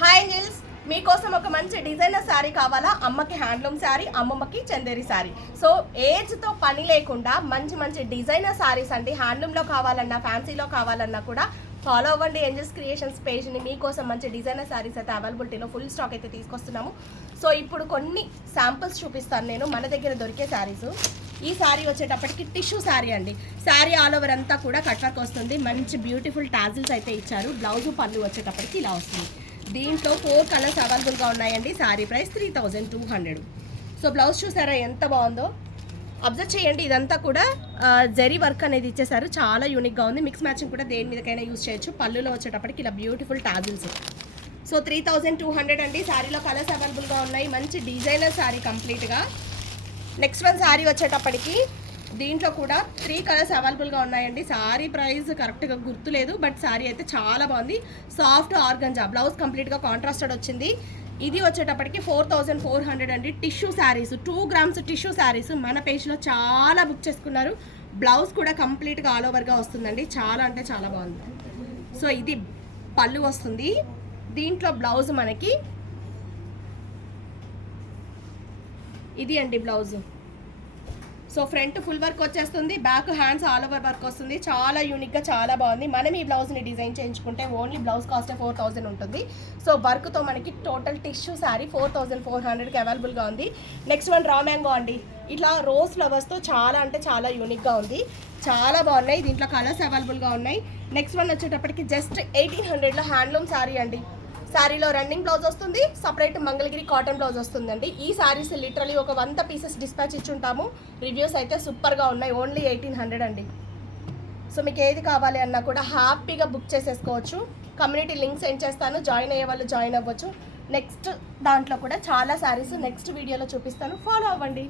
Hi జిల్స్, మీకోసం ఒక మంచి డిజైనర్ శారీ కావాలా? అమ్మకి హ్యాండ్లూమ్ శారీ, అమ్మమ్మకి చందేరి శారీ. సో ఏజ్తో పని లేకుండా మంచి మంచి డిజైనర్ శారీస్ అండి. హ్యాండ్లూమ్లో కావాలన్నా, ఫ్యాన్సీలో కావాలన్నా కూడా ఫాలో అవ్వండి ఏంజల్స్ క్రియేషన్స్ పేజ్ని. మీకోసం మంచి డిజైనర్ శారీస్ అయితే అవైలబిలిటీలో ఫుల్ స్టాక్ అయితే తీసుకొస్తున్నాము. సో ఇప్పుడు కొన్ని శాంపుల్స్ చూపిస్తాను నేను మన దగ్గర దొరికే శారీస్. ఈ శారీ వచ్చేటప్పటికి టిష్యూ శారీ అండి. శారీ ఆల్ ఓవర్ అంతా కూడా కట్ వర్క్ వస్తుంది. మంచి బ్యూటిఫుల్ టాజిల్స్ అయితే ఇచ్చారు. బ్లౌజు పళ్ళు వచ్చేటప్పటికి ఇలా వస్తుంది. దీంట్లో 4 కలర్స్ అవైలబుల్గా ఉన్నాయండి. శారీ ప్రైస్ 3200. సో బ్లౌజ్ చూసారా ఎంత బాగుందో, అబ్జర్వ్ చేయండి. ఇదంతా కూడా జరీ వర్క్ అనేది ఇచ్చేసారు. చాలా యూనిక్గా ఉంది. మిక్స్ మ్యాచింగ్ కూడా దేని మీదకైనా యూజ్ చేయొచ్చు. పళ్ళులో వచ్చేటప్పటికి ఇలా బ్యూటిఫుల్ టాజిల్స్. సో 3200 అండి. శారీలో కలర్స్ అవైలబుల్గా ఉన్నాయి. మంచి డిజైనర్ శారీ కంప్లీట్గా. నెక్స్ట్ వన్ శారీ వచ్చేటప్పటికి దీంట్లో కూడా 3 కలర్స్ అవైలబుల్గా ఉన్నాయండి. శారీ ప్రైస్ కరెక్ట్గా గుర్తులేదు, బట్ శారీ అయితే చాలా బాగుంది. సాఫ్ట్ ఆర్గంజా, బ్లౌజ్ కంప్లీట్గా కాంట్రాస్టెడ్ వచ్చింది. ఇది వచ్చేటప్పటికి 4400 అండి. Tissue saris, 2 grams tissue saris మన పేజ్లో చాలా బుక్ చేసుకున్నారు. బ్లౌజ్ కూడా కంప్లీట్గా ఆల్ ఓవర్గా వస్తుందండి. చాలా అంటే చాలా బాగుంది. సో ఇది పళ్ళు వస్తుంది. దీంట్లో బ్లౌజ్ మనకి ఇది అండి blouse. So front full work వచ్చేస్తుంది, back hands all over work వస్తుంది. చాలా యూనిక్గా చాలా బాగుంది. మనం ఈ బ్లౌజ్ని డిజైన్ చేయించుకుంటే ఓన్లీ బ్లౌజ్ కాస్ట్ 4000 ఉంటుంది. సో వర్క్తో మనకి టోటల్ టిష్యూ శారీ 4400కి అవైలబుల్గా ఉంది. నెక్స్ట్ వన్ రా మ్యాంగో అండి. ఇట్లా రోజ్ ఫ్లవర్స్తో చాలా అంటే చాలా యూనిక్గా ఉంది. చాలా బాగున్నాయి. దీంట్లో కలర్స్ అవైలబుల్గా ఉన్నాయి. నెక్స్ట్ వన్ వచ్చేటప్పటికి జస్ట్ 1800లో హ్యాండ్లూమ్ శారీ అండి. శారీలో రన్నింగ్ బ్లౌజ్ వస్తుంది, సపరేట్ మంగళగిరి కాటన్ బ్లౌజ్ వస్తుందండి. ఈ శారీస్ లిటరలీ ఒక 100 పీసెస్ డిస్పాచ్ ఇచ్చుంటాము. రివ్యూస్ అయితే సూపర్గా ఉన్నాయి. ఓన్లీ 1800 అండి. సో మీకు ఏది కావాలి అన్నా కూడా హ్యాపీగా బుక్ చేసేసుకోవచ్చు. కమ్యూనిటీ లింక్ సెండ్ చేస్తాను, జాయిన్ అయ్యే వాళ్ళు జాయిన్ అవ్వచ్చు. నెక్స్ట్ దాంట్లో కూడా చాలా శారీస్ నెక్స్ట్ వీడియోలో చూపిస్తాను, ఫాలో అవ్వండి.